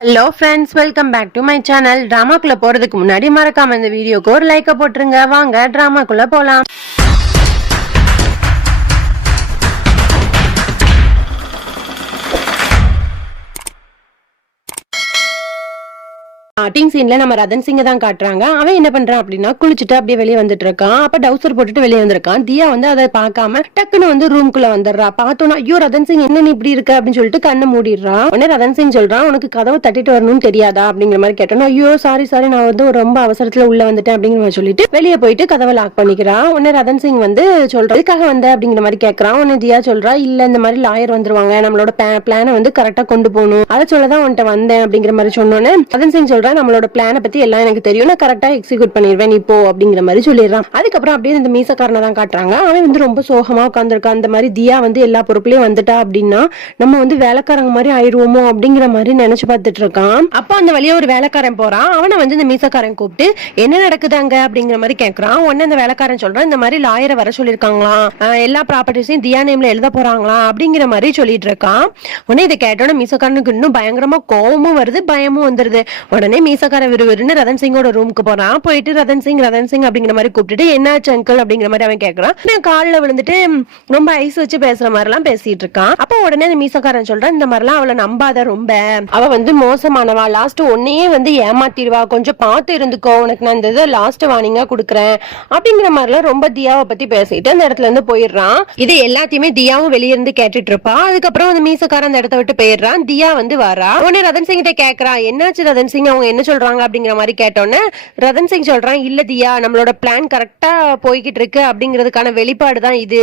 Hello friends, welcome back to my channel. டிராமாக்குள்ள போறதுக்கு முன்னாடி மறக்காம இந்த வீடியோக்கு ஒரு லைக்க போட்டுருங்க. வாங்க டிராமாக்குள்ள போலாம். ஸ்டார்டிங் சீன்ல நம்ம ரதன் சிங்க தான் காட்டுறாங்க. அவன் என்ன பண்றான் அப்படின்னா குளிச்சுட்டு அப்படியே வெளியே வந்துட்டு இருக்கான். அப்ப டவுசர் போட்டுட்டு வெளியே வந்திருக்கான். தியா வந்து அதை பார்க்காம டக்குன்னு வந்து ரூம்குள்ள வந்துடுறா. பார்த்தோன்னா ஐயோ ரதன் சிங் என்ன நீ இப்படி இருக்க அப்படின்னு சொல்லிட்டு கண்ணை மூடிடுறான். உடனே ரதன் சிங் சொல்றான், உனக்கு கதவை தட்டிட்டு வரணும்னு தெரியாதா அப்படிங்கிற மாதிரி கேட்டோன்னா ஐயோ சாரி நான் வந்து ரொம்ப அவசரத்துல உள்ள வந்துட்டேன் அப்படிங்கிற மாதிரி சொல்லிட்டு வெளியே போயிட்டு கதவை லாக் பண்ணிக்கிறான். உடனே ரதன் சிங் வந்து சொல்றான், இதுக்காக வந்த அப்படிங்கிற மாதிரி கேட்கறான். உடனே தியா சொல்றா, இல்ல இந்த மாதிரி லாயர் வந்துருவாங்க, நம்மளோட பிளானை வந்து கரெக்டா கொண்டு போகணும், அதை சொல்லதான் உன்கிட்ட வந்தேன் அப்படிங்கிற மாதிரி சொன்னோன்னே ரதன் சிங் சொல்றா, நம்மளோட பிளானை பத்தி எல்லாம் எனக்கு தெரியும், நான் கரெக்டா எக்ஸிக்யூட் பண்ணிடுவேன் இப்போ அப்படிங்கிற மாதிரி சொல்லிடுறான். அதுக்கப்புறம் அப்படியே இந்த மீசக்காரனை தான் காட்டுறாங்க. அவன் வந்து ரொம்ப சோகமா உட்காந்துருக்கான். அந்த மாதிரி தியா வந்து எல்லா பொறுப்புலயும் வந்துட்டா அப்படின்னா நம்ம வந்து வேலைக்காரங்க மாதிரி ஆயிடுவோமோ அப்படிங்கிற மாதிரி நினைச்சு பார்த்துட்டு இருக்கான். அப்போ அந்த வழியா ஒரு வேலைக்காரன் போறான். அவனை வந்து இந்த மீசக்காரன் கூப்பிட்டு என்ன நடக்குதாங்க அப்படிங்கிற மாதிரி கேட்கறான். உடனே இந்த வேலைக்காரன் சொல்றான், இந்த மாதிரி லாயரை வர சொல்லிருக்காங்களாம், எல்லா ப்ராப்பர்ட்டிஸையும் தியா நேம்ல எழுத போறாங்களா அப்படிங்கிற மாதிரி சொல்லிட்டு இருக்கான். உடனே இதை கேட்டோட மீசக்காரனுக்கு இன்னும் பயங்கரமா கோபமும் வருது, பயமும் வந்துருது. உடனே மீசக்காரன் விறுவிறுன்னு ரதன் சிங்கோட ரூமுக்கு போறான். போயிட்டு ரதன் சிங் அப்படிங்கிற மாதிரி கூப்பிட்டுட்டு என்னாச்சு அங்கிள் அப்படிங்கிற மாதிரி அவன் கேட்கறான். காலில் விழுந்துட்டு ரொம்ப ஐஸ் வச்சு பேசுற மாதிரி எல்லாம் பேசிட்டு இருக்கான். அப்ப உடனே அந்த மீசக்காரன் சொல்றான், இந்த மாதிரி எல்லாம் அவளை நம்பாத, ரொம்ப அவ வந்து மோசமானவா, லாஸ்ட் ஒன்னையே வந்து ஏமாத்திடுவா, கொஞ்சம் பார்த்து இருந்துக்கோ, உனக்கு நான் இந்த லாஸ்ட் வார்னிங்கா கொடுக்குறேன் அப்படிங்கிற மாதிரிலாம் ரொம்ப தியாவை பத்தி பேசிட்டு அந்த இடத்துல இருந்து போயிடுறான். இது எல்லாத்தையுமே தியாவும் வெளியே இருந்து கேட்டுட்டு இருப்பா. அதுக்கப்புறம் அந்த மீசக்காரன் அந்த இடத்த விட்டு போயிடுறான். தியா வந்து வரா. உடனே ரதன் சிங் கிட்ட கேட்கறா, என்னாச்சு ரதன் சிங், அவங்க என்ன சொல்றாங்க அப்படிங்கிற மாதிரி கேட்டோன்னே ரதன் சிங் சொல்றான், இல்ல தியா நம்மளோட பிளான் கரெக்டா போய்கிட்டு இருக்கு அப்படிங்கிறதுக்கான வெளிப்பாடு தான் இது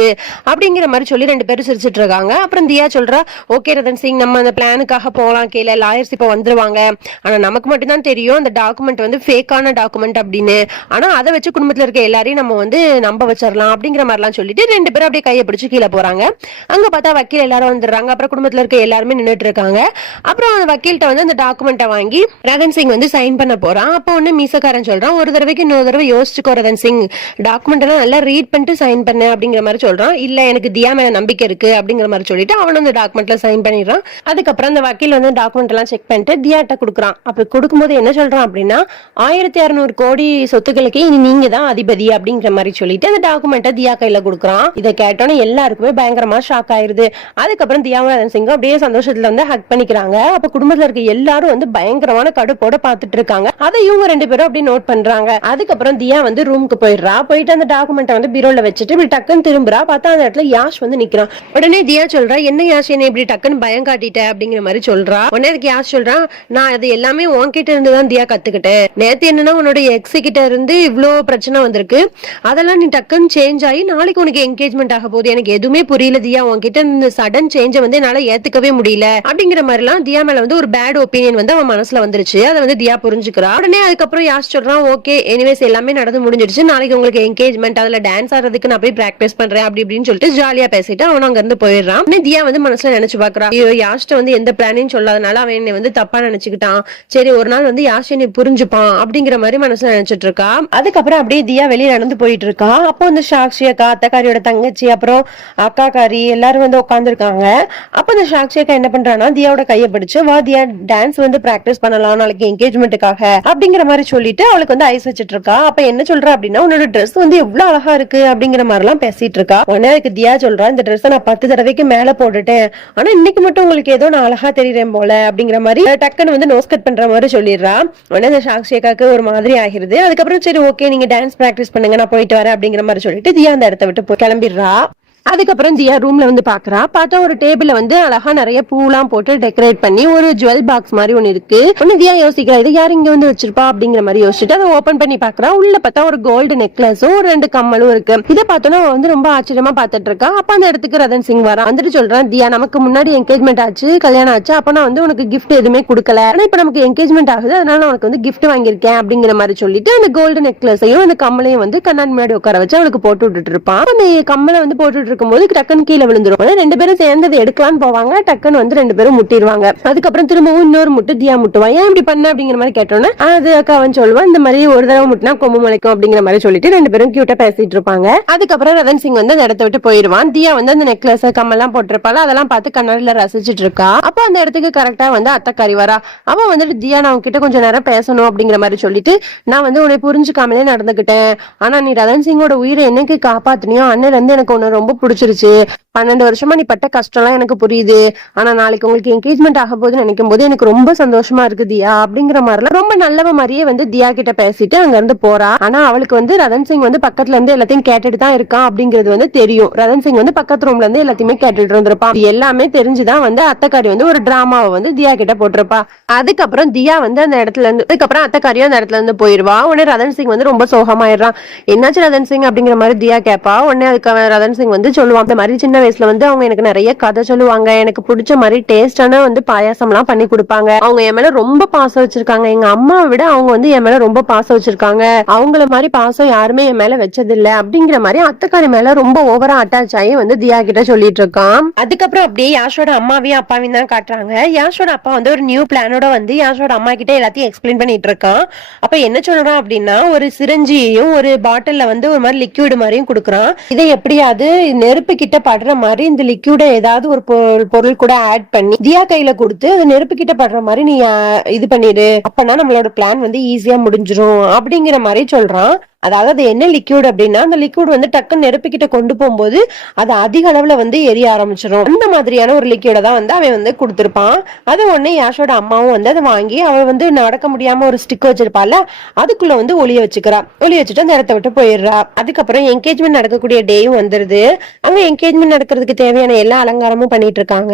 அப்படிங்கிற மாதிரி சொல்லி ரெண்டு பேரும் சிரிச்சிட்டு இருக்காங்க. அப்புறம் தியா சொல்றா, ஓகே ரதன் சிங், நம்ம அந்த பிளானுக்காக போகலாம், கீழே லாயர்ஸ் இப்ப வந்துருவாங்க, ஆனா நமக்கு மட்டும் தான் தெரியும் அந்த டாக்குமெண்ட் வந்து ஃபேக்கான டாக்குமெண்ட் அப்படின்னு, ஆனா அதை வச்சு குடும்பத்துல இருக்க எல்லாரையும் நம்ம வந்து நம்ப வச்சிடலாம் அப்படிங்கிற மாதிரிலாம் சொல்லிட்டு ரெண்டு பேரும் அப்படியே கையை பிடிச்சு கீழே போறாங்க. அங்க பார்த்தா வக்கீல் எல்லாரும் வந்துடுறாங்க. அப்புறம் குடும்பத்துல இருக்க எல்லாருமே நின்றுட்டு இருக்காங்க. அப்புறம் அந்த வக்கீல்கிட்ட வந்து அந்த டாக்குமெண்ட்டை வாங்கி ரதன் சிங் வந்து சைன் பண்ண போறான். அப்போ ஒண்ணு மீசக்காரன் சொல்றான், ஒரு தடவைக்கு இன்னொரு தடவை யோசிச்சுக்கோ ரதன் சிங், டாக்குமெண்ட் எல்லாம் நல்லா ரீட் பண்ணிட்டு சைன் பண்ண அப்படிங்கிற மாதிரி சொல்றான். இல்ல எனக்கு தியா மேல நம்பிக்கை இருக்கு அப்படிங்கிற மாதிரி சொல்லிட்டு அவனும் அந்த டாக்குமெண்ட்ல சைன் பண்ணிடுறான். அதுக்கப்புறம் அந்த வக்கீல் வந்து டாக்குமெண்ட் எல்லாம் செக் பண்ணிட்டு தியாட்ட கொடுக்குறான். அப்படி கொடுக்கும்போது என்ன சொல்றான் அப்படின்னா, 1600 கோடி சொத்துக்களுக்கு இனி நீங்க தான் அதிபதி அப்படிங்கிற மாதிரி சொல்லிட்டு அந்த டாக்குமெண்ட்டை தியா கையில கொடுக்குறான். இதை கேட்டோன்னு எல்லாருக்குமே பயங்கரமா ஷாக் ஆயிருது. அதுக்கப்புறம் தியாவும் ரதன் சிங்கும் அப்படியே சந்தோஷத்துல வந்து ஹக் பண்ணிக்கிறாங்க. அப்ப குடும்பத்துல இருக்க எல்லாரும் வந்து பயங்கரமான கடுப்போட பாத்துட்டு இருக்காங்க. அதை இவங்க ரெண்டு பேரும் அப்படி நோட் பண்றாங்க. அதுக்கப்புறம் தியா வந்து ரூமுக்கு போயிடுறா. போயிட்டு அந்த டாக்குமெண்ட்டை வந்து பீரோல வச்சுட்டு இப்படி டக்குன்னு திரும்புறா. பார்த்தா அந்த இடத்துல யாஷ் வந்து நிக்கிறான். உடனே தியா சொல்றா, என்ன யாஷ் என்ன இப்படி டக்குன்னு பயம் காட்டிட்ட அப்படிங்கிற மாதிரி சொல்றா. உடனே அதுக்கு யாஷ் சொல்றான், நான் அது எல்லாமே உன்கிட்ட இருந்து தான் தியா கத்துக்கிட்டேன். நேத்து என்னன்னா உன்னோட எக்ஸ் கிட்ட இருந்து இவ்வளோ பிரச்சனை வந்திருக்கு, அதெல்லாம் நீ டக்குன்னு சேஞ்ச் ஆகி நாளைக்கு உனக்கு என்கேஜ்மெண்ட் ஆக போகுது, எனக்கு எதுவுமே புரியல தியா, உன்கிட்ட இந்த சடன் சேஞ்சை வந்து என்னால ஏத்துக்கவே முடியல அப்படிங்கிற மாதிரி எல்லாம் தியா மேல வந்து ஒரு பேட் ஒப்பீனியன் வந்து அவன் மனசுல வந்துருச்சு. அதை வந்து தியா புரிஞ்சுக்கிறா. உடனே அதுக்கப்புறம் யாஷ் சொல்றான், ஓகே எனிவேஸ் எல்லாமே நடந்து முடிஞ்சிருச்சு, நாளைக்கு உங்களுக்கு என்கேஜ்மெண்ட், அதுல டான்ஸ் ஆடுறதுக்கு நான் போய் பிராக்டிஸ் பண்றேன் அப்படி இப்படின்னு சொல்லிட்டு ஜாலியா பேசிட்டு அவன் அங்க இருந்து போயிடுறான். தியா வந்து மனசுல நினைச்சு பாக்குறான், யாஷ்ட வந்து எந்த பிளானையும் சொல்லாதனால அவன் என்னை வந்து தப்பா நினைச்சுக்கிட்டான், சரி ஒரு நாள் வந்து யாஷ் என்னை புரிஞ்சுப்பான் அப்படிங்கிற மாதிரி மனசுல நினைச்சிட்டு இருக்கா. அதுக்கப்புறம் அப்படியே தியா வெளியே நடந்து போயிட்டு இருக்கா. அப்போ வந்து சாக்ஷி அக்கா, அத்தைக்காரியோட தங்கச்சி, அப்புறம் அக்காக்காரி எல்லாரும் வந்து உட்கார்ந்து இருக்காங்க. அப்ப அந்த சாக்ஷி அக்கா என்ன பண்றான்னா, தியாவோட கையை பிடிச்சு, வா தியா டான்ஸ் வந்து பிராக்டிஸ் பண்ணலாம் நாளைக்கு என்கேஜ்மெண்ட்டுக்காக அப்படிங்கிற மாதிரி சொல்லிட்டு அவளுக்கு வந்து ஐஸ் வச்சிட்டு இருக்கா. அப்ப என்ன சொல்றா அப்படின்னா, உன்னோட ட்ரெஸ் வந்து எவ்வளவு அழகா இருக்கு அப்படிங்கிற மாதிரி எல்லாம் பேசிட்டு இருக்கா. உடனே அதுக்கு தியா சொல்றா, இந்த ட்ரெஸ் நான் 10 தடவைக்கு மேல போட்டுட்டேன், ஆனா இன்னைக்கு மட்டும் உங்களுக்கு ஏதோ நான் அழகா தெரியுறேன் போல அப்படிங்கிற மாதிரி டக்குன்னு வந்து நோஸ் கட் பண்ற மாதிரி சொல்லிடுறா. உடனே அந்த சாக்ஷி அக்காக்கு ஒரு மாதிரி ஆகிருது. அதுக்கப்புறம் சரி ஓகே நீங்க டான்ஸ் பிராக்டிஸ் பண்ணுங்க, நான் போயிட்டு வரேன் அப்படிங்கிற மாதிரி சொல்லிட்டு தியா அந்த இடத்த விட்டு கிளம்பிடுறா. அதுக்கப்புறம் தியா ரூம்ல வந்து பாக்குறா. பார்த்தா ஒரு டேபிள்ல வந்து அழகா நிறைய பூலாம் போட்டு டெக்கரேட் பண்ணி ஒரு ஜுவல் பாக்ஸ் மாதிரி ஒன்னு இருக்கு. ஒன்னு தியா யோசிக்கிறா, இது யார் இங்க வந்து வச்சிருப்பா அப்படிங்கிற மாதிரி யோசிச்சுட்டு அதை ஓபன் பண்ணி பாக்குறா. உள்ள பார்த்தா ஒரு கோல்டு நெக்லஸும் ஒரு 2 கம்மலும் இருக்கு. இதை பார்த்தோன்னா வந்து ரொம்ப ஆச்சரியமா பாத்துட்டு இருக்கா. அப்ப அந்த இடத்துக்கு ரதன் சிங் வரா. வந்துட்டு சொல்றான், தியா நமக்கு முன்னாடி என்கேஜ்மெண்ட் ஆச்சு, கல்யாணம் ஆச்சு, அப்ப நான் வந்து உனக்கு கிஃப்ட் எதுவுமே கொடுக்கல, ஆனா இப்ப நமக்கு என்கேஜ்மெண்ட் ஆகுது, அதனால உனக்கு வந்து கிஃப்ட் வாங்கியிருக்கேன் அப்படிங்கிற மாதிரி சொல்லிட்டு அந்த கோல்டு நெக்லஸையும் அந்த கம்மலையும் வந்து கண்ணாடி முன்னாடி உட்கார வச்சு அவளுக்கு போட்டு விட்டுட்டு இருப்பான். அந்த கம்மலை வந்து போட்டுட்டு இருக்கும்போது டக்குன்னு கீழே விழுந்துரும். ரெண்டு பேரும் சேர்ந்தது எடுக்கலான்னு போவாங்க, டக்குன்னு வந்து ரெண்டு பேரும் முட்டிடுவாங்க. அதுக்கப்புறம் திரும்பவும் இன்னொரு முட்டு தியா முட்டுவா. ஏன் இப்படி பண்ண அப்படிங்கிற மாதிரி கேட்டோன்னே அது அவன் சொல்லுவான், இந்த மாதிரி ஒரு தடவை முட்டினா கொம்பு முளைக்கும் அப்படிங்கிற மாதிரி சொல்லிட்டு ரெண்டு பேரும் கியூட்டா பேசிட்டு இருப்பாங்க. அதுக்கப்புறம் ரதன் சிங் வந்து அந்த இடத்த விட்டு போயிடுவான். தியா வந்து அந்த நெக்லஸ் கம்மெல்லாம் போட்டிருப்பாள், அதெல்லாம் பார்த்து கண்ணாடியில ரசிச்சுட்டு இருக்கா. அப்ப அந்த இடத்துக்கு கரெக்டா வந்து அத்தைக்காரி வரா. அவன் வந்துட்டு தியா நான் உன்கிட்ட கொஞ்சம் நேரம் பேசணும் அப்படிங்கிற மாதிரி சொல்லிட்டு, நான் வந்து உன்னை புரிஞ்சுக்காமலே நடந்துகிட்டேன், ஆனா நீ ரதன் சிங்கோட உயிரை என்னைக்கு காப்பாத்தினியோ அன்னையில இருந்து எனக்கு உன்னை ரொம்ப பிடிச்சிருச்சு. 12 வருஷமா நீ பட்ட கஷ்டம்லாம் எனக்கு புரியுது. ஆனா நாளைக்கு உங்களுக்கு என்கேஜ்மெண்ட் ஆக போது நினைக்கும் போது எனக்கு ரொம்ப சந்தோஷமா இருக்கு தியா அப்படிங்கிற மாதிரிலாம் ரொம்ப நல்லவ மாதிரியே வந்து தியா கிட்ட பேசிட்டு அங்க இருந்து போறா. ஆனா அவளுக்கு வந்து ரதன் சிங் வந்து பக்கத்துல இருந்து எல்லாத்தையும் கேட்டுட்டு தான் இருக்கான் அப்படிங்கிறது வந்து தெரியும். ரதன் சிங் வந்து பக்கத்து ரூம்ல இருந்து எல்லாத்தையுமே கேட்டுட்டு இருந்திருப்பான். எல்லாமே தெரிஞ்சுதான் வந்து அத்தைக்காரி வந்து ஒரு டிராமாவை வந்து தியா கிட்ட போட்டிருப்பா. அதுக்கப்புறம் தியா வந்து அந்த இடத்துல இருந்து அதுக்கப்புறம் அத்தைக்காரியும் அந்த இடத்துல இருந்து போயிருவா. உடனே ரதன் சிங் வந்து ரொம்ப சோகமாயிடுறான். என்னாச்சு ரதன் சிங் அப்படிங்கிற மாதிரி தியா கேப்பா. உடனே அதுக்கு ரதன் சிங் வந்து சொல்லுவான், இந்த மாதிரி சின்ன வயசுல வந்து அவங்க எனக்கு நிறைய கதை சொல்லுவாங்க, எனக்கு பிடிச்ச மாதிரி டேஸ்டான வந்து பாயாசம் எல்லாம் பண்ணி கொடுப்பாங்க, அவங்க என் மேல ரொம்ப பாசம் வச்சிருக்காங்க, எங்க அம்மாவை விட அவங்க வந்து என் மேல ரொம்ப பாசம் வச்சிருக்காங்க, அவங்கள மாதிரி பாசம் யாருமே என் மேல வச்சது இல்ல அப்படிங்கிற மாதிரி அத்தைக்காரி மேல ரொம்ப ஓவரா அட்டாச் ஆகி வந்து தியா கிட்ட சொல்லிட்டு இருக்கான். அதுக்கப்புறம் அப்படியே யாஷோட அம்மாவையும் அப்பாவையும் தான் காட்டுறாங்க. யாஷோட அப்பா வந்து ஒரு நியூ பிளானோட வந்து யாஷோட அம்மா கிட்ட எல்லாத்தையும் எக்ஸ்பிளைன் பண்ணிட்டு இருக்கான். அப்ப என்ன சொல்றான் அப்படின்னா, ஒரு சிரஞ்சியையும் ஒரு பாட்டில்ல வந்து ஒரு மாதிரி லிக்விட் மாதிரியும் கொடுக்குறான். இதை எப்படியாவது நெருப்பு கிட்ட படுற மாதிரி இந்த லிக்யூட ஏதாவது ஒரு பொருள் கூட ஆட் பண்ணி தியா கையில கொடுத்து அது நெருப்பு கிட்ட படுற மாதிரி நீ இது பண்ணிடு, அப்பனா நம்மளோட பிளான் வந்து ஈஸியா முடிஞ்சிரும் அப்படிங்கிற மாதிரி சொல்றான். அதாவது அது என்ன லிக்யூட் அப்படின்னா, அந்த லிக்யூட் வந்து டக்குன்னு நெருப்புக்கிட்ட கொண்டு போகும்போது அது அதிக அளவுல வந்து எரிய ஆரம்பிச்சிடும். அந்த மாதிரியான ஒரு லிக்யூட தான் வந்து அவன் வந்து கொடுத்திருப்பான். அது உடனே யாஷோட அம்மாவும் வந்து அதை வாங்கி அவள் வந்து நடக்க முடியாம ஒரு ஸ்டிக் வச்சிருப்பால அதுக்குள்ள வந்து ஒளிய வச்சுக்கிறா. ஒளிய வச்சுட்டு அந்த இடத்த விட்டு போயிடுறா. அதுக்கப்புறம் என்கேஜ்மெண்ட் நடக்கக்கூடிய டேயும் வந்துருது. அங்க என்கேஜ்மெண்ட் நடக்கிறதுக்கு தேவையான எல்லா அலங்காரமும் பண்ணிட்டு இருக்காங்க.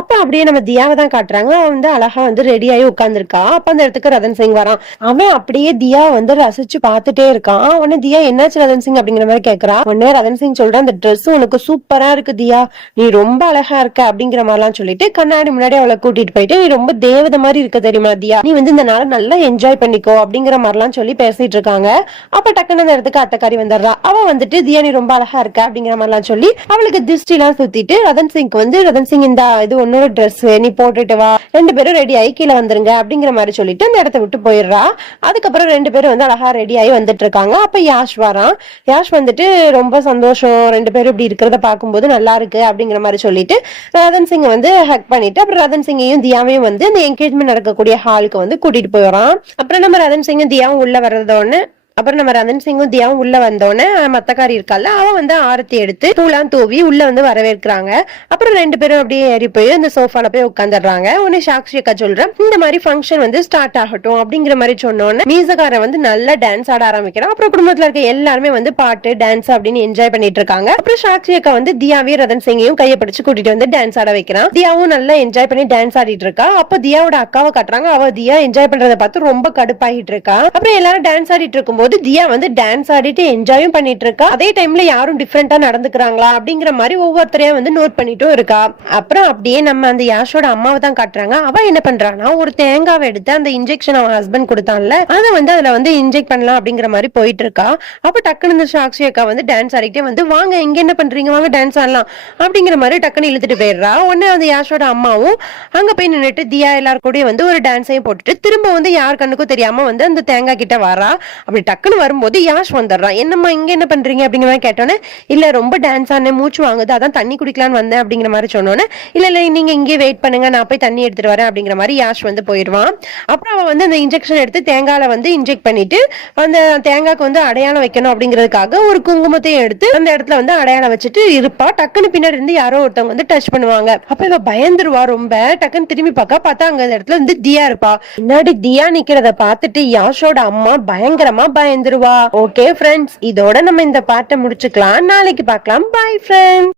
அப்ப அப்படியே நம்ம தியாவை தான் காட்டுறாங்க. அவன் வந்து அழகா வந்து ரெடியாகி உட்கார்ந்துருக்கா. அப்ப அந்த இடத்துக்கு ரதன் சிங் வரான். அவன் அப்படியே தியா வந்து ரசிச்சு பார்த்துட்டே இருக்கான். உடனே தியா என்னாச்சு ரதன் சிங் அப்படிங்கிற மாதிரி கேக்குறா. உடனே ரதன் சிங் சொல்றான், அந்த ட்ரெஸ் உனக்கு சூப்பரா இருக்கு தியா, நீ ரொம்ப அழகா இருக்க அப்படிங்கிற மாதிரிலாம் சொல்லிட்டு கண்ணாடி முன்னாடி அவளை கூட்டிட்டு போயிட்டு, நீ ரொம்ப தேவதை மாதிரி இருக்க தெரியுமா தியா, நீ வந்து இந்த நாளை நல்லா என்ஜாய் பண்ணிக்கோ அப்படிங்கிற மாதிரிலாம் சொல்லி பேசிட்டு இருக்காங்க. அப்ப டக்குன்னு அந்த இடத்துக்கு அத்தைக்காரி வந்துடுறா. அவ வந்துட்டு தியா நீ ரொம்ப அழகா இருக்க அப்படிங்கிற மாதிரிலாம் சொல்லி அவளுக்கு திருஷ்டி எல்லாம் சுத்திட்டு ரதன் சிங் வந்து, ரதன் சிங் இந்த இது உன்னோட ட்ரெஸ் நீ போட்டுட்டு வா, ரெண்டு பேரும் ரெடி ஆகி கீழே வந்துருங்க அப்படிங்கிற மாதிரி சொல்லிட்டு அந்த இடத்த விட்டு போயிடுறா. அதுக்கப்புறம் ரெண்டு பேரும் வந்து அழகா ரெடி ஆகி வந்துட்டு இருக்காங்க. அப்ப யாஷ் வரான். யாஷ் வந்துட்டு ரொம்ப சந்தோஷம், ரெண்டு பேரும் இப்படி இருக்கிறத பார்க்கும்போது நல்லா இருக்கு அப்படிங்கிற மாதிரி சொல்லிட்டு ரதன் சிங் வந்து ஹக் பண்ணிட்டு அப்புறம் ரதன் சிங்கையும் தியாவையும் வந்து அந்த என்கேஜ்மெண்ட் நடக்கக்கூடிய ஹாலுக்கு வந்து கூட்டிட்டு போயிடறான். அப்புறம் நம்ம ரதன் சிங்கும் தியாவும் உள்ள வர்றதோன்னு அப்புறம் நம்ம ரதன் சிங்கும் தியாவும் உள்ள வந்தோடனே மத்தக்காரி இருக்கால அவ வந்து ஆரத்தி எடுத்து பூலாம் தூவி உள்ள வந்து வரவேற்கிறாங்க. அப்புறம் ரெண்டு பேரும் அப்படியே ஏறி போய் அந்த சோஃபால போய் உட்காந்துடுறாங்க. உடனே சாக்ஷி அக்கா சொல்றேன், இந்த மாதிரி ஃபங்க்ஷன் வந்து ஸ்டார்ட் ஆகட்டும் அப்படிங்கிற மாதிரி சொன்னோன்னே மீசக்காரன் வந்து நல்லா டான்ஸ் ஆட ஆரம்பிக்கிறான். அப்புறம் குடும்பத்துல இருக்க எல்லாருமே வந்து பாட்டு டான்ஸ் அப்படின்னு என்ஜாய் பண்ணிட்டு இருக்காங்க. அப்புறம் சாக்ஷி அக்கா வந்து தியாவையும் ரதன் சிங்கையும் கையை பிடிச்சு கூட்டிட்டு வந்து டான்ஸ் ஆட வைக்கிறான். தியாவும் நல்லா என்ஜாய் பண்ணி டான்ஸ் ஆடிட்டு இருக்கா. அப்ப தியாவோட அக்காவை காட்டுறாங்க. அவ தியா என்ஜாய் பண்றதை பார்த்து ரொம்ப கடுப்பாகிட்டு இருக்கா. அப்புறம் எல்லாரும் டான்ஸ் ஆடிட்டு இருக்கும்போது தியா வந்து டான்ஸ் ஆடிட்டு என்ஜாயும் பண்ணிட்டு இருக்கா. அதே டைம்ல யாரும் டிஃபரெண்டா நடந்துக்கிறாங்களா அப்படிங்கிற மாதிரி ஒவ்வொருத்தரையா வந்து நோட் பண்ணிட்டும் இருக்கா. அப்புறம் அப்படியே நம்ம அந்த யாஷோட அம்மாவை தான் காட்டுறாங்க. அவ என்ன பண்றான்னா, ஒரு தேங்காவை எடுத்து அந்த இன்ஜெக்ஷன் அவன் ஹஸ்பண்ட் கொடுத்தான்ல அதை வந்து அதுல வந்து இன்ஜெக்ட் பண்ணலாம் அப்படிங்கிற மாதிரி போயிட்டு இருக்கா. அப்ப டக்குனு இந்த சாக்ஷி அக்கா வந்து டான்ஸ் ஆடிட்டே வந்து, வாங்க இங்க என்ன பண்றீங்க, வாங்க டான்ஸ் ஆடலாம் அப்படிங்கிற மாதிரி டக்குன்னு இழுத்துட்டு போயிடுறா. உடனே அந்த யாஷோட அம்மாவும் அங்க போய் நின்னுட்டு தியா எல்லாரும் கூட வந்து ஒரு டான்ஸையும் போட்டுட்டு திரும்ப வந்து யார் கண்ணுக்கும் தெரியாம வந்து அந்த தேங்காய் கிட்ட வரா. அப்படி டக்குன்னு வரும்போது யாஷ் வந்துடுறான். என்னம்மா இங்க என்ன பண்றீங்க அப்படிங்கிற மாதிரி கேட்டோன்னே, இல்ல ரொம்ப டான்ஸ் ஆனேன், மூச்சு வாங்குது, அதான் தண்ணி குடிக்கலான்னு வந்தேன் அப்படிங்கிற மாதிரி சொன்னோன்னே, இல்ல நீங்க இங்கே வெயிட் பண்ணுங்க, நான் போய் தண்ணி எடுத்துட்டு வரேன் அப்படிங்கிற மாதிரி யாஷ் வந்து போயிடுவான். அப்புறம் அவன் வந்து அந்த இன்ஜெக்ஷன் எடுத்து தேங்காயில வந்து இன்ஜெக்ட் பண்ணிட்டு அந்த தேங்காய்க்கு வந்து அடையாளம் வைக்கணும் அப்படிங்கிறதுக்காக ஒரு குங்குமத்தையும் எடுத்து அந்த இடத்துல வந்து அடையாளம் வச்சுட்டு இருப்பா. டக்குன்னு பின்னாடி இருந்து யாரோ ஒருத்தவங்க வந்து டச் பண்ணுவாங்க. அப்ப இவ பயந்துருவா ரொம்ப. டக்குன்னு திரும்பி பார்த்தா அங்க அந்த இடத்துல வந்து தியா இருப்பா. முன்னாடி தியா நிக்கிறத பார்த்துட்டு யாஷோட அம்மா பயங்கரமா பயந்துருவா. ஓகே ஃப்ரெண்ட்ஸ், இதோட நம்ம இந்த பாட்டை முடிச்சுக்கலாம். நாளைக்கு பார்க்கலாம். Bye friends.